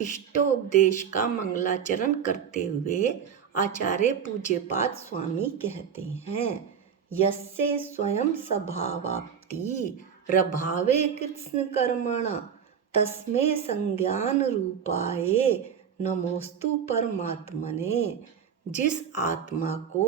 इष्टोपदेश का मंगलाचरण करते हुए आचार्य पूज्यपाद स्वामी कहते हैं, यस्य स्वयं स्वभावाप्ति रभावे कृष्ण कर्मण तस्मै संज्ञान रूपाय नमोस्तु परमात्मने। जिस आत्मा को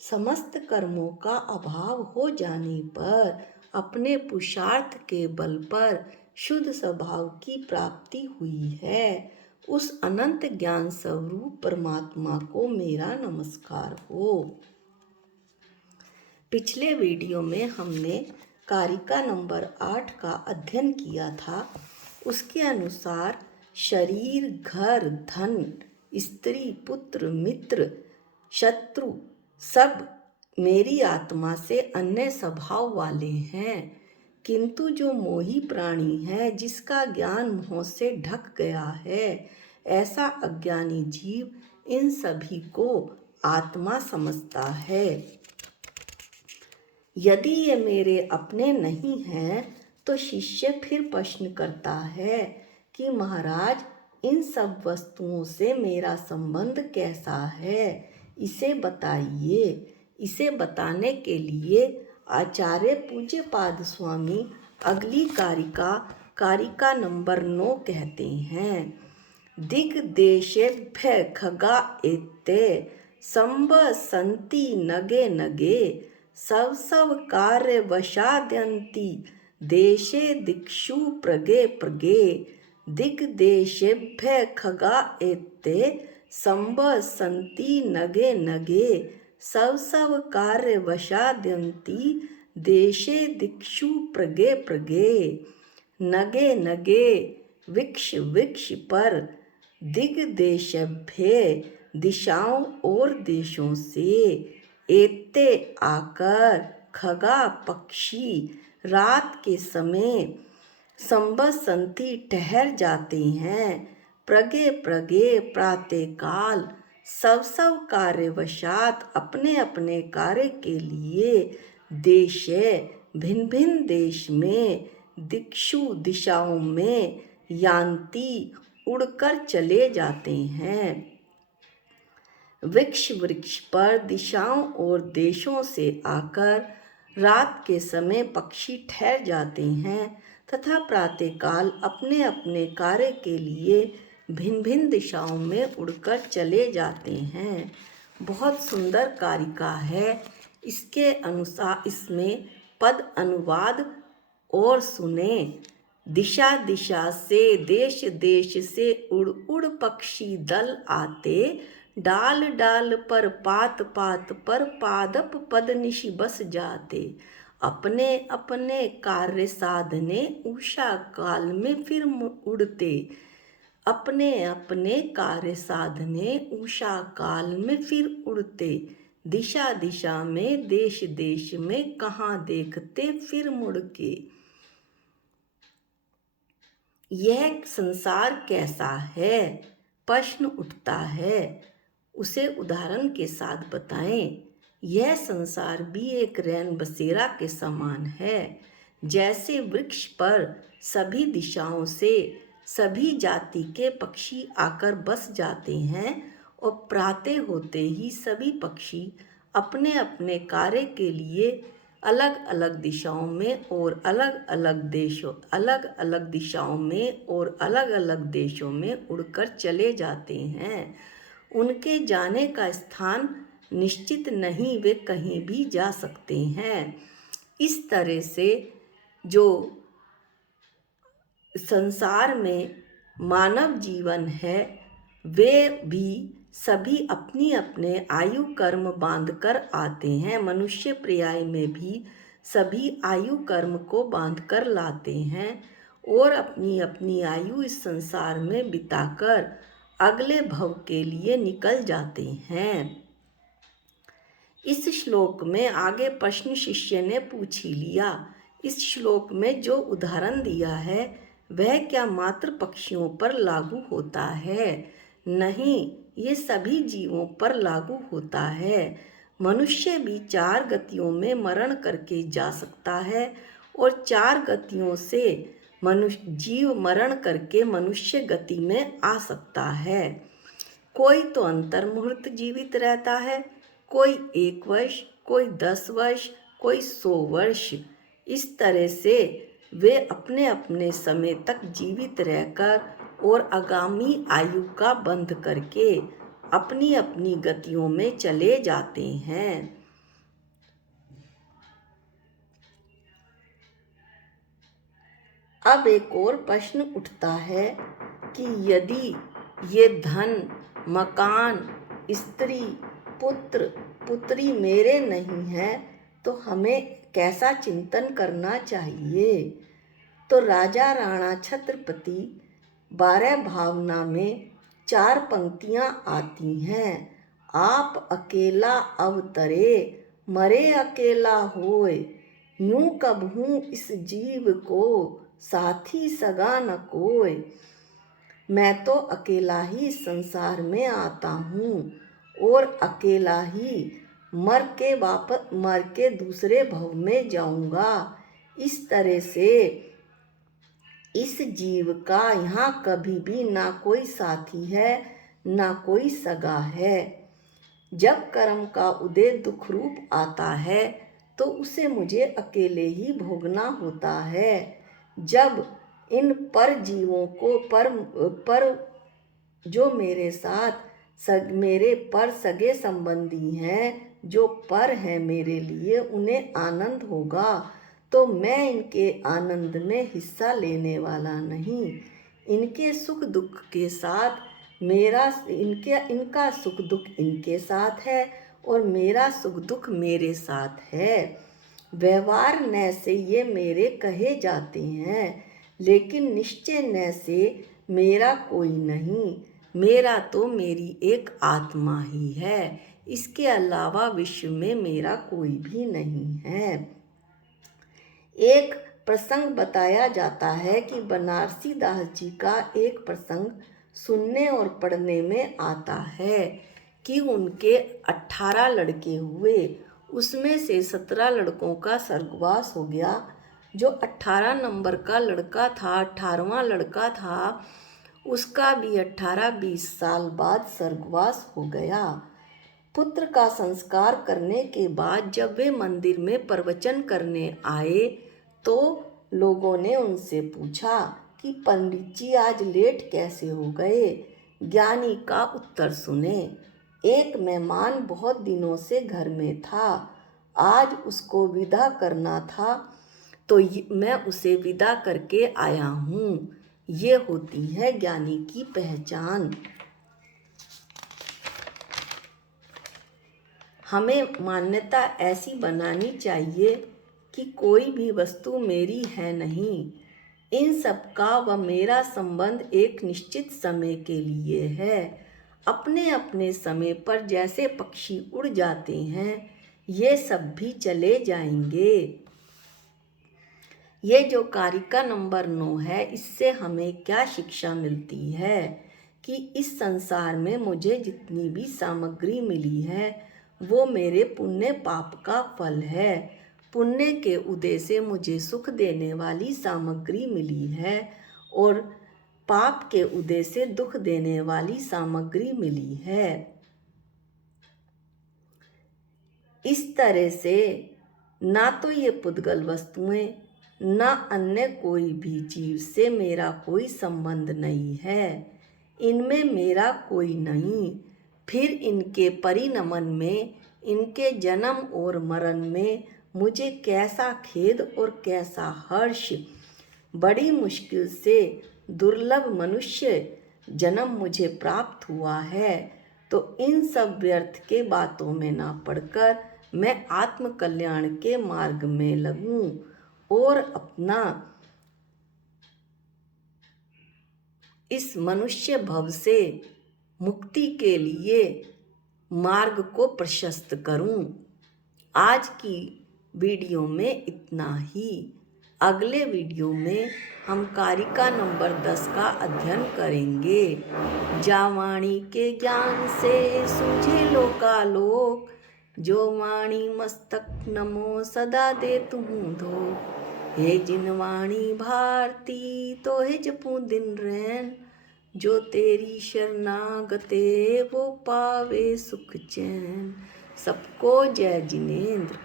समस्त कर्मों का अभाव हो जाने पर अपने पुरुषार्थ के बल पर शुद्ध स्वभाव की प्राप्ति हुई है, उस अनंत ज्ञान स्वरूप परमात्मा को मेरा नमस्कार हो। पिछले वीडियो में हमने कारिका नंबर 8 का अध्ययन किया था। उसके अनुसार शरीर, घर, धन, स्त्री, पुत्र, मित्र, शत्रु सब मेरी आत्मा से अन्य स्वभाव वाले हैं, किंतु जो मोही प्राणी है, जिसका ज्ञान मोह से ढक गया है, ऐसा अज्ञानी जीव इन सभी को आत्मा समझता है। यदि ये मेरे अपने नहीं हैं तो शिष्य फिर प्रश्न करता है कि महाराज, इन सब वस्तुओं से मेरा संबंध कैसा है, इसे बताइए। इसे बताने के लिए आचार्य पूज्यपाद स्वामी अगली कारिका नंबर 9 कहते हैं, दिग्देशेभ्य खगा एते संवसन्ति नगे नगे सब कार्य वशाद्यन्ति देशे दिक्षु प्रगे प्रगे। दिग्देशेभ्य खगा एते संवसन्ति नगे नगे सब कार्य वशाद्यन्ति देशे दिक्षु प्रगे प्रगे। नगे नगे वृक्ष वृक्ष पर, दिग्देशभ्य दिशाओं और देशों से, एते आकर, खगा पक्षी रात के समय, संवसन्ति ठहर जाते हैं, प्रगे प्रगे प्रातःकाल, सब कार्यवशात अपने अपने कार्य के लिए, देशे भिन्न भिन्न देश में, दिक्षु दिशाओं में, यान्ति उड़कर चले जाते हैं। वृक्ष वृक्ष पर दिशाओं और देशों से आकर रात के समय पक्षी ठहर जाते हैं तथा प्रातःकाल अपने अपने कार्य के लिए भिन्न भिन्न दिशाओं में उड़कर चले जाते हैं। बहुत सुंदर कारिका है। इसके अनुसार इसमें पद अनुवाद और सुने। दिशा दिशा से, देश देश से उड़ उड़ पक्षी दल आते, डाल डाल पर, पात पात पर, पादप पद निशि बस जाते। अपने अपने कार्य साधने उषा काल में फिर उड़ते। अपने अपने कार्य साधने उषा काल में फिर उड़ते। दिशा दिशा में, देश देश में, कहाँ देखते फिर मुड़ के। यह संसार कैसा है, प्रश्न उठता है, उसे उदाहरण के साथ बताएं। यह संसार भी एक रैन बसेरा के समान है। जैसे वृक्ष पर सभी दिशाओं से सभी जाति के पक्षी आकर बस जाते हैं और प्रातः होते ही सभी पक्षी अपने अपने कार्य के लिए अलग अलग दिशाओं में और अलग अलग दिशाओं में और अलग अलग देशों में उड़कर चले जाते हैं। उनके जाने का स्थान निश्चित नहीं, वे कहीं भी जा सकते हैं। इस तरह से जो संसार में मानव जीवन है, वे भी सभी अपनी अपने आयु कर्म बांधकर आते हैं। मनुष्य पर्याय में भी सभी आयु कर्म को बांधकर लाते हैं और अपनी अपनी आयु इस संसार में बिताकर अगले भव के लिए निकल जाते हैं। इस श्लोक में आगे प्रश्न शिष्य ने पूछ ही लिया। इस श्लोक में जो उदाहरण दिया है वह क्या मात्र पक्षियों पर लागू होता है? नहीं, ये सभी जीवों पर लागू होता है। मनुष्य भी 4 गतियों में मरण करके जा सकता है और 4 गतियों से मनुष्य जीव मरण करके मनुष्य गति में आ सकता है। कोई तो अंतर्मुहूर्त जीवित रहता है, कोई 1 वर्ष, कोई 10 वर्ष, कोई 100 वर्ष। इस तरह से वे अपने अपने समय तक जीवित रहकर और आगामी आयु का बंध करके अपनी अपनी गतियों में चले जाते हैं। अब एक और प्रश्न उठता है कि यदि ये धन, मकान, स्त्री, पुत्र, पुत्री मेरे नहीं है तो हमें कैसा चिंतन करना चाहिए। तो राजा राणा छत्रपति 12 भावना में 4 पंक्तियां आती हैं। आप अकेला अवतरे, मरे अकेला होए, यूं कबहूँ इस जीव को साथी सगा न कोय। मैं तो अकेला ही संसार में आता हूँ और अकेला ही मर के दूसरे भव में जाऊंगा। इस तरह से इस जीव का यहाँ कभी भी ना कोई साथी है, ना कोई सगा है। जब कर्म का उदय दुख रूप आता है तो उसे मुझे अकेले ही भोगना होता है। जब इन पर जीवों को पर जो मेरे साथ मेरे पर सगे संबंधी हैं, जो पर हैं मेरे लिए, उन्हें आनंद होगा तो मैं इनके आनंद में हिस्सा लेने वाला नहीं। इनके सुख दुख के साथ इनका सुख दुख इनके साथ है और मेरा सुख दुख मेरे साथ है। व्यवहार न से ये मेरे कहे जाते हैं, लेकिन निश्चय न से मेरा कोई नहीं। मेरा तो मेरी एक आत्मा ही है, इसके अलावा विश्व में मेरा कोई भी नहीं है। एक प्रसंग बताया जाता है कि बनारसी दास जी का एक प्रसंग सुनने और पढ़ने में आता है कि उनके 18 लड़के हुए, उसमें से 17 लड़कों का स्वर्गवास हो गया। जो 18 नंबर का लड़का था, 18वां लड़का था, उसका भी 18-20 साल बाद स्वर्गवास हो गया। पुत्र का संस्कार करने के बाद जब वे मंदिर में प्रवचन करने आए तो लोगों ने उनसे पूछा कि पंडित जी आज लेट कैसे हो गए। ज्ञानी का उत्तर सुने। एक मेहमान बहुत दिनों से घर में था, आज उसको विदा करना था तो मैं उसे विदा करके आया हूँ। ये होती है ज्ञानी की पहचान। हमें मान्यता ऐसी बनानी चाहिए कि कोई भी वस्तु मेरी है नहीं, इन सब का व मेरा संबंध एक निश्चित समय के लिए है। अपने अपने समय पर जैसे पक्षी उड़ जाते हैं, ये सब भी चले जाएंगे। ये जो कारिका नंबर 9 है, इससे हमें क्या शिक्षा मिलती है कि इस संसार में मुझे जितनी भी सामग्री मिली है वो मेरे पुण्य पाप का फल है। पुण्य के उदय से मुझे सुख देने वाली सामग्री मिली है और पाप के उदय से दुख देने वाली सामग्री मिली है। इस तरह से ना तो ये पुद्गल वस्तुएं, ना अन्य कोई भी जीव से मेरा कोई संबंध नहीं है। इनमें मेरा कोई नहीं। फिर इनके परिणमन में, इनके जन्म और मरण में मुझे कैसा खेद और कैसा हर्ष। बड़ी मुश्किल से दुर्लभ मनुष्य जन्म मुझे प्राप्त हुआ है, तो इन सब व्यर्थ के बातों में ना पड़कर मैं आत्म कल्याण के मार्ग में लगूं और अपना इस मनुष्य भव से मुक्ति के लिए मार्ग को प्रशस्त करूं। आज की वीडियो में इतना ही। अगले वीडियो में हम कारिका नंबर 10 का अध्ययन करेंगे। जा वाणी के ज्ञान से सूझे लोकालोक, जो वाणी मस्तक नमो सदा दे तुम धो। हे जिनवाणी भारती तो हे जपूं दिन रैन, जो तेरी शरणागते वो पावे सुख चैन। सबको जय जिनेंद्र।